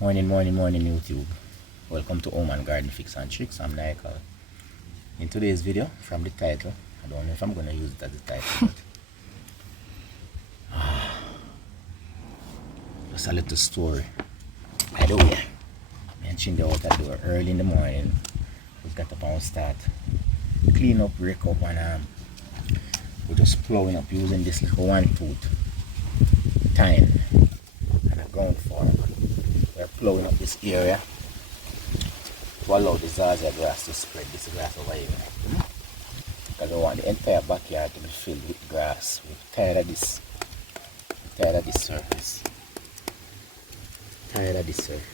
Morning, YouTube. Welcome to Home and Garden Fix and Tricks. I'm Michael. In today's video, from the title, I don't know if I'm going to use it as the title, but just a little story. By the way, I mentioned out the door early in the morning. We got up and we start clean up, rake up, and we're just plowing up using this little one tooth tine and a ground fork. We're plowing up this area to allow the zaza grass to spread this grass over here. Because I want the entire backyard to be filled with grass. We're tired of this. Surface.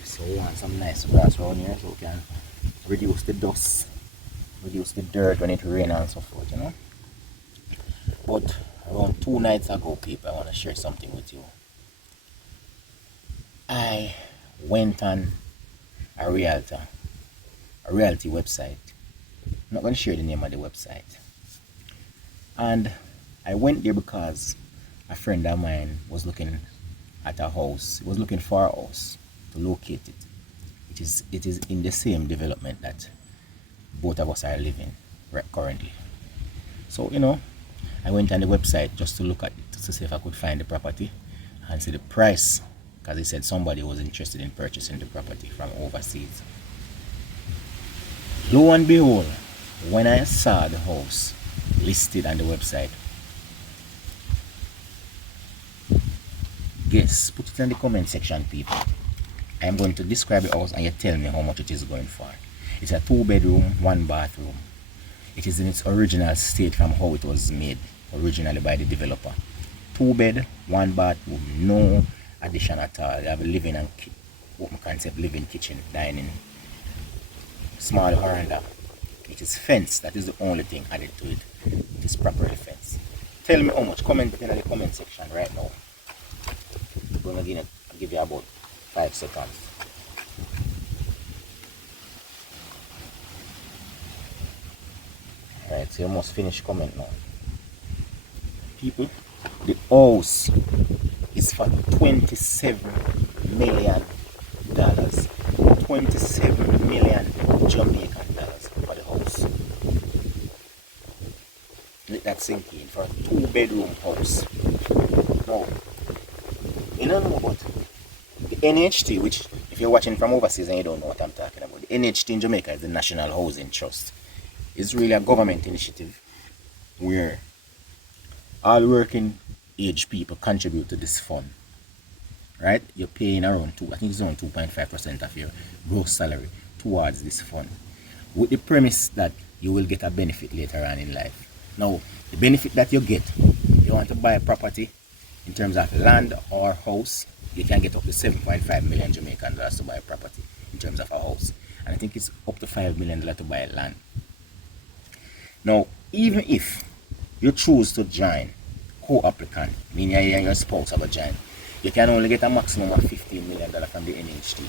So we want some nice grass around here so we can reduce the dust, reduce the dirt when it rains and so forth, you know. But around 2 nights ago, people, I want to share something with you. I went on a realty website. I'm not going to share the name of the website. And I went there because a friend of mine was looking at a house. He was looking for a house to locate it. It is in the same development that both of us are living currently. So, you know, I went on the website just to look at it to see if I could find the property and see the price, because he said somebody was interested in purchasing the property from overseas. Lo and behold, when I saw the house listed on the website, guess, put it in the comment section, people. I am going to describe the house and you tell me how much it is going for. It's a 2-bedroom, 1 bathroom. It is in its original state from how it was made originally by the developer. 2-bed, 1 bathroom, no addition at all. You have a living and open concept living, kitchen, dining, small veranda. It is fenced. That is the only thing added to it. It is properly fenced. Tell me how much. Comment in the comment section right now. I'm going to give you about 5 seconds. Alright, so you must finish comment now. People, the house is for $27 million. 27 million Jamaican dollars for the house. Let that sink in for a 2-bedroom house. Now, you don't know about the NHT, which if you're watching from overseas and you don't know what I'm talking about, the NHT in Jamaica is the National Housing Trust. It's really a government initiative where all working age people contribute to this fund. Right? You're paying around I think it's around 2.5% of your gross salary towards this fund, with the premise that you will get a benefit later on in life. Now, the benefit that you get, you want to buy a property in terms of land or house, you can get up to 7.5 million Jamaican dollars to buy a property in terms of a house, and I think it's up to $5 million to buy land. Now, even if you choose to join co-applicant, meaning you and your spouse have a join, you can only get a maximum of $15 million from the NHT.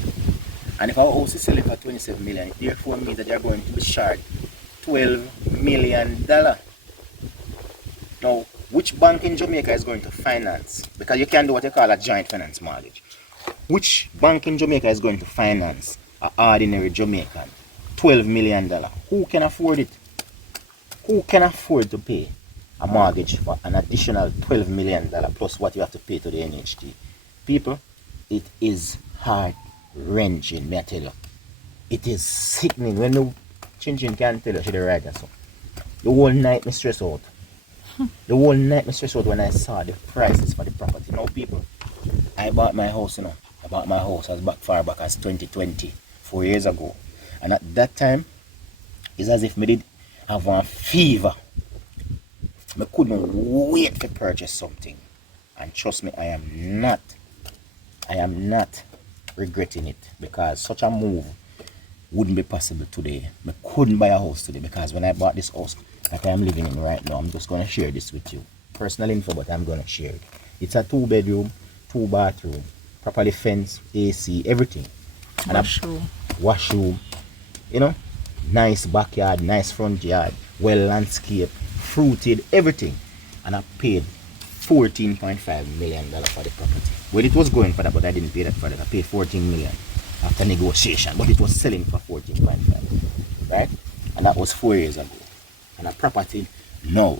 And if our house is selling for $27 million, it therefore means that you're going to be charged $12 million. Now, which bank in Jamaica is going to finance? Because you can do what you call a joint finance mortgage. Which bank in Jamaica is going to finance an ordinary Jamaican $12 million? Who can afford it? Who can afford to pay a mortgage for an additional $12 million plus what you have to pay to the NHT? People, it is heart-wrenching, may I tell you. It is sickening. When the chin can't tell you, she right there, so. The whole night me stress out. The whole night me stress out when I saw the prices for the property. Now, people, I bought my house, you know. I bought my house as far back as 2020, 4 years ago. And at that time, it's as if me did have a fever. I couldn't wait to purchase something, and trust me, I am not regretting it, because such a move wouldn't be possible today. I couldn't buy a house today, because when I bought this house that I am living in right now, I'm just going to share this with you. Personal info, but I'm going to share it. It's a 2-bedroom, 2 bathroom, properly fenced, AC, everything. And washroom, you know, nice backyard, nice front yard, well landscaped, fruited, everything. And I paid $14.5 million for the property. Well, it was going for that, but I didn't pay that for that. I paid $14 million. after negotiation, but it was selling for 14.5, right? And that was 4 years ago. And a property now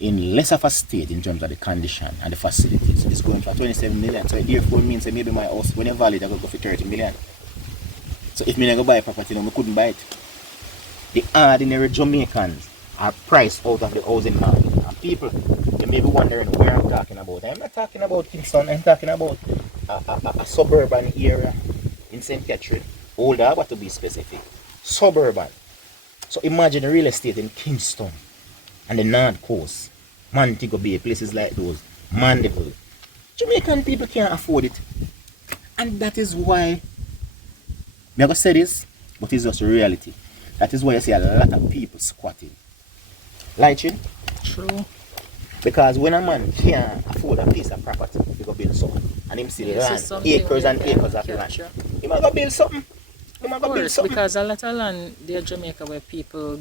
in less of a state in terms of the condition and the facilities is going for 27 million. So it therefore means that maybe my house, when I value it, I go for 30 million. So if me never buy a property, no, I couldn't buy it. The ordinary Jamaicans are priced out of the housing market. And people, they may be wondering where I'm talking about. I'm not talking about Kingston, I'm talking about a suburban area in St. Catherine. Older, but to be specific. Suburban. So imagine real estate in Kingston and the North Coast, Montego Bay, places like those, Mandeville. Jamaican people can't afford it. And that is why, I'm going to say this, but it's just a reality. That is why you see a lot of people squatting. Lighting? True. Because when a man can't afford a piece of property, he go build something. And him still land, acres and acres of land. He might go build something. Of course, because a lot of land there in Jamaica where people,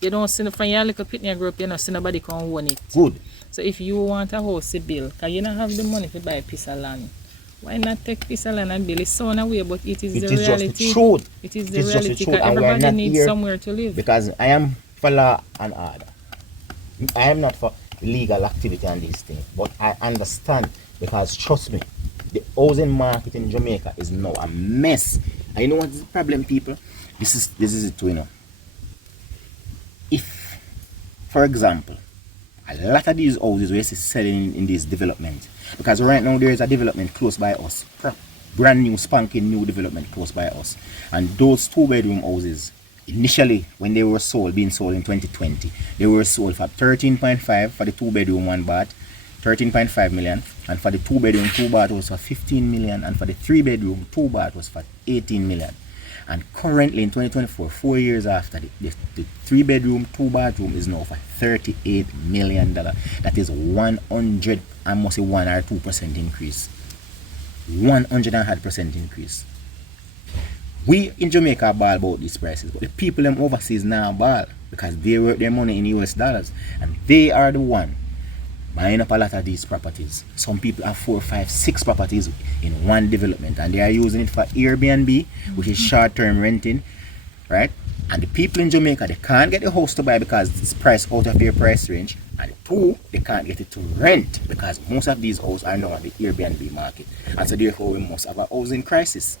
you don't see from your little picnic group, you don't see nobody can own it. Good. So if you want a house to build, because you don't have the money to buy a piece of land, why not take a piece of land and build it so in a way, but it is the reality. Just the truth. It is the reality, because everybody needs somewhere to live. Because I am for law and order. I am not for legal activity and these things, but I understand, because trust me, the housing market in Jamaica is now a mess. And you know what's the problem, people? This is it too, you know. If, for example, a lot of these houses we see selling in this development, because right now there is a development close by us, brand new spanking new development close by us, and those 2-bedroom houses initially when they were being sold in 2020, they were sold for 13.5 for the 2-bedroom 1-bath, 13.5 million, and for the 2-bedroom 2-bath was for 15 million, and for the 3-bedroom 2-bath was for 18 million. And currently in 2024, 4 years after, the 3-bedroom 2-bathroom is now for $38 million. That is 100, I must say 1 or 2% increase. 100% increase. We in Jamaica ball about these prices, but the people them overseas now ball, because they work their money in US dollars, and they are the one buying up a lot of these properties. Some people have 4, 5, 6 properties in one development, and they are using it for Airbnb, which is short-term renting, right? And the people in Jamaica, they can't get a house to buy because it's priced out of their price range, and 2, they can't get it to rent because most of these houses are now on the Airbnb market, and so therefore we must have a housing crisis.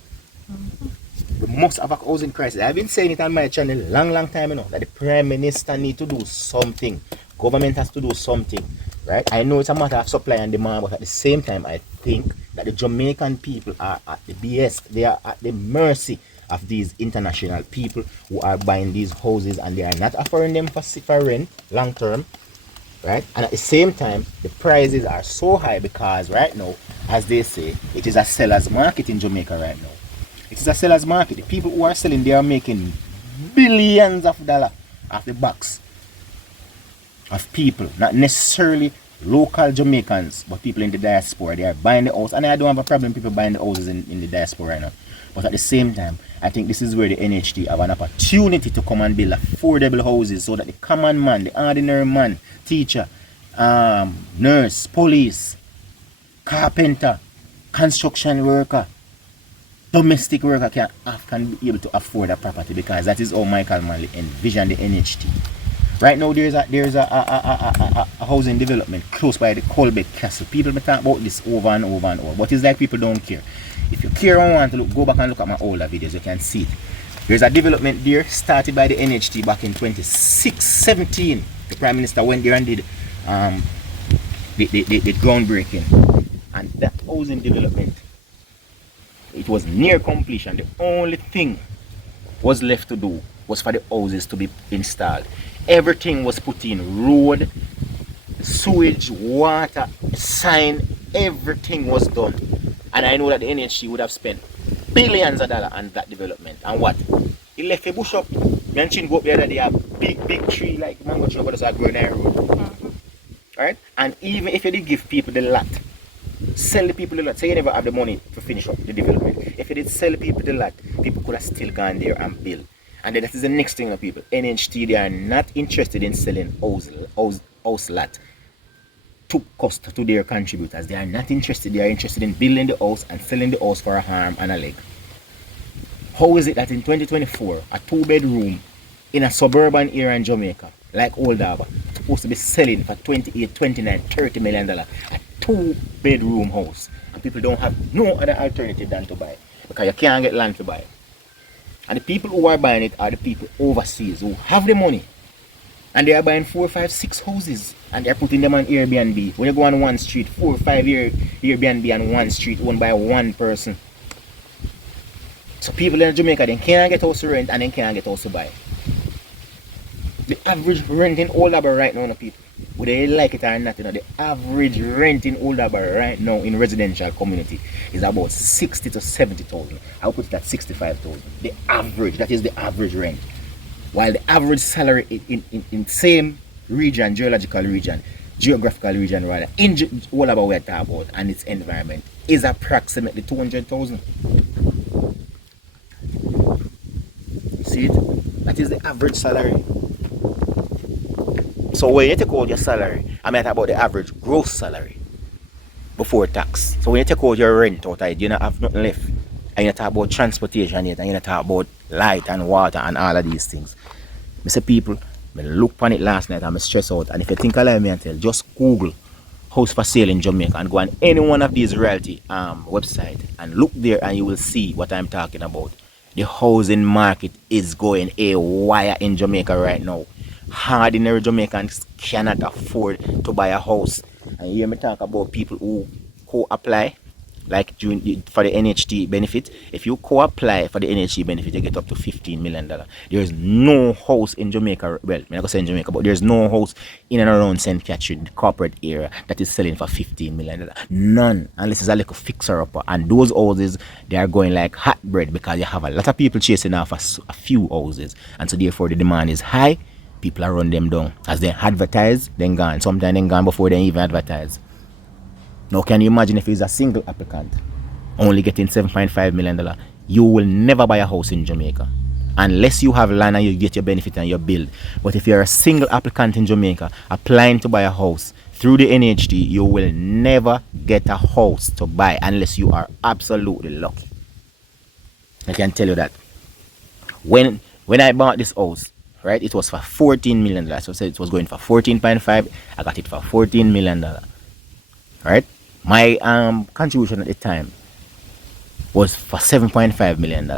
We must have a housing crisis. I've been saying it on my channel long time, you know, that the Prime Minister need to do something. Government has to do something, right? I know it's a matter of supply and demand, but at the same time, I think that the Jamaican people are at the behest. They are at the mercy of these international people who are buying these houses, and they are not offering them for rent long term, right? And at the same time, the prices are so high because right now, as they say, it is a seller's market in Jamaica right now. It is a seller's market. The people who are selling, they are making billions of dollars off the backs of people, not necessarily local Jamaicans, but people in the diaspora. They are buying the house, and I don't have a problem people buying the houses in the diaspora right now. But at the same time, I think this is where the NHT have an opportunity to come and build affordable houses so that the common man, the ordinary man, teacher, nurse, police, carpenter, construction worker, domestic worker can be able to afford a property, because that is how Michael Manley envisioned the NHT. Right now there's a housing development close by the Colbeck Castle. People may talk about this over and over and over, but it's like people don't care. If you care and want to look, go back and look at my older videos, you can see it. There's a development there started by the NHT back in 2017. The Prime Minister went there and did the groundbreaking. And that housing development, it was near completion. The only thing was left to do was for the houses to be installed. Everything was put in: road, sewage, water, sign, everything was done. And I know that the NHC would have spent billions of dollars on that development. And what? He left a bush up. Mentioned go up there that they have big tree like mango tree, but it's a growing road. Right? And even if you did give people the lot, sell the people the lot, say you never have the money to finish up the development. If you did sell the people the lot, people could have still gone there and build. And then that is the next thing of people. NHT, they are not interested in selling house lot to cost to their contributors. They are not interested. They are interested in building the house and selling the house for a arm and a leg. How is it that in 2024, a 2-bedroom in a suburban area in Jamaica, like Old Harbour, supposed to be selling for 28, 29, $30 million, a 2-bedroom house, and people don't have no other alternative than to buy it because you can't get land to buy it. And the people who are buying it are the people overseas who have the money, and they are buying 4, 5, 6 houses, and they are putting them on Airbnb. When you go on one street, 4 or 5 year Airbnb on one street owned by one person. So people in Jamaica, they can't get house to rent and they can't get house to buy. The average rent in Old Harbour right now, people, whether they like it or not, the average rent in Old Harbour right now in residential community is about 60 to 70,000. I'll put it at 65,000. The average, that is the average rent. While the average salary in same region, geographical region rather, in Old Harbour we're talking about and its environment is approximately 200,000. See it? That is the average salary. So when you take out your salary, I mean, I talk about the average gross salary before tax. So when you take out your rent out of it, you don't have nothing left. And you talk about transportation yet, and you talk about light and water and all of these things. I say people, I look upon it last night and I stress out. And if you think I lie me and tell, just Google house for sale in Jamaica and go on any one of these realty websites and look there and you will see what I'm talking about. The housing market is going a wire in Jamaica right now. Ordinary Jamaicans cannot afford to buy a house. And you hear me talk about people who co-apply, like for the NHT benefit. If you co-apply for the NHT benefit, you get up to $15 million. There is no house in Jamaica, well, I'm not going to say in Jamaica, but there's no house in and around St. Catherine, the corporate area, that is selling for $15 million. None, unless it's a little fixer-upper. And those houses, they are going like hot bread because you have a lot of people chasing off a few houses. And so therefore the demand is high. People are run them down. As they advertise, then gone. Sometimes they gone before they even advertise. Now, can you imagine if he's a single applicant only getting $7.5 million? You will never buy a house in Jamaica unless you have land and you get your benefit and your build. But if you're a single applicant in Jamaica applying to buy a house through the NHD, you will never get a house to buy unless you are absolutely lucky. I can tell you that. When I bought this house, right, it was for $14 million. So I said it was going for 14.5. I got it for $14 million. Right? My contribution at the time was for $7.5 million.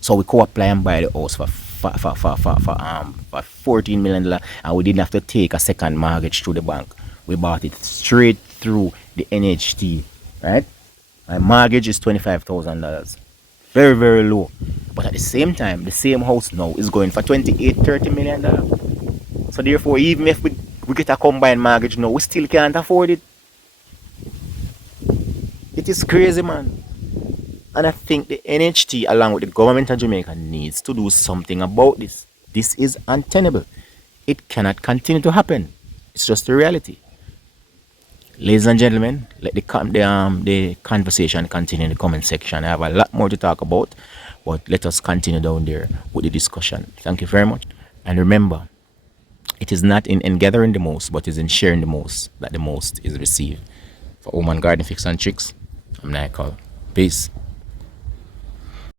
So we co-apply and buy the house for $14 million, and we didn't have to take a second mortgage through the bank. We bought it straight through the NHT. Right? My mortgage is $25,000. Very, very low. But at the same time, the same house now is going for $28-30 million. So therefore, even if we get a combined mortgage now, we still can't afford it. It is crazy, man. And I think the NHT, along with the government of Jamaica, needs to do something about this. This is untenable. It cannot continue to happen. It's just the reality. Ladies and gentlemen, let the conversation continue in the comment section. I have a lot more to talk about, but let us continue down there with the discussion. Thank you very much. And remember, it is not in gathering the most, but it is in sharing the most that the most is received. For Home and Garden Fix and Tricks, I'm Nicole. Peace.